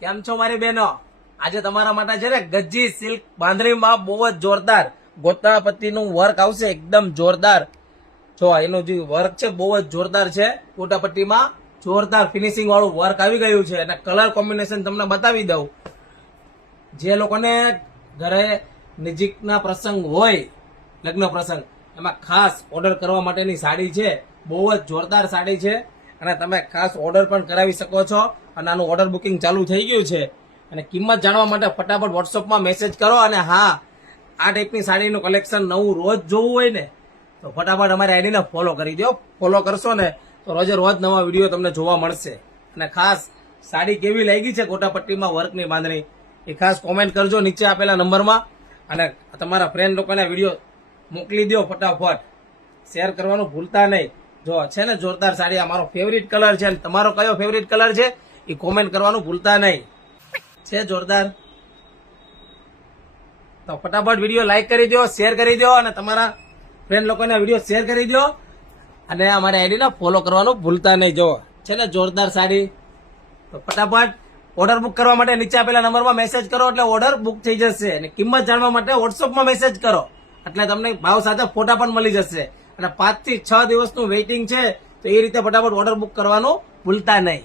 કેમ છો મારી બહેનો? આજે તમારા માટે છે ને ગજ્જી સિલ્ક બાંધણીમાં બહુ જ જોરદાર ગોટાપટ્ટીનું વર્ક આવશે, એકદમ જોરદાર. જો એનું જે વર્ક છે બહુ જ જોરદાર છે. ગોટાપટ્ટીમાં જોરદાર ફિનિશિંગ વાળું વર્ક આવી ગયું છે અને કલર કોમ્બિનેશન તમને બતાવી દઉં. જે લોકોને ઘરે નજીકના પ્રસંગ હોય, લગ્ન પ્રસંગ, એમાં ખાસ ઓર્ડર કરવા માટેની સાડી છે. બહુ જ જોરદાર સાડી છે અને તમે ખાસ ઓર્ડર પણ કરાવી શકો છો અને આનું ઓર્ડર બુકિંગ ચાલુ થઈ ગયું છે. અને કિંમત જાણવા માટે ફટાફટ વોટ્સઅપમાં મેસેજ કરો. અને હા, આ ટાઈપની સાડીનું કલેક્શન નવું રોજ જોવું હોય ને તો ફટાફટ અમારી આઈડીને ફોલો કરી દો. ફોલો કરશો ને તો રોજે રોજ નવા વિડીયો તમને જોવા મળશે. અને ખાસ સાડી કેવી લાગી છે ગોટાપટ્ટીમાં વર્કની બાંધણી એ ખાસ કોમેન્ટ કરજો નીચે આપેલા નંબરમાં. અને તમારા ફ્રેન્ડ લોકોને વિડીયો મોકલી દો ફટાફટ. શેર કરવાનું ભૂલતા નહીં. જો છે ને જોરદાર સાડી, આ મારો ફેવરિટ કલર છે. તમારો કયો ફેવરિટ કલર છે એ કોમેન્ટ કરવાનું ભૂલતા નહીં. છે જોરદાર. તો ફટાફટ વિડીયો લાઈક કરી દો, શેર કરી દો અને તમારા ફ્રેન્ડ લોકોને વિડીયો શેર કરી દો અને અમારી આઈડીને ફોલો કરવાનું ભૂલતા નહીં. જો છે ને જોરદાર સાડી. તો ફટાફટ ઓર્ડર બુક કરવા માટે નીચે આપેલા નંબરમાં મેસેજ કરો એટલે ઓર્ડર બુક થઈ જશે. અને કિંમત જાણવા માટે વોટ્સઅપમાં મેસેજ કરો એટલે તમને ભાવ સાથે ફોટા પણ મળી જશે. અને 5 થી 6 દિવસનું વેઇટિંગ છે, તો એ રીતે ફટાફટ ઓર્ડર બુક કરવાનું ભૂલતા નહીં.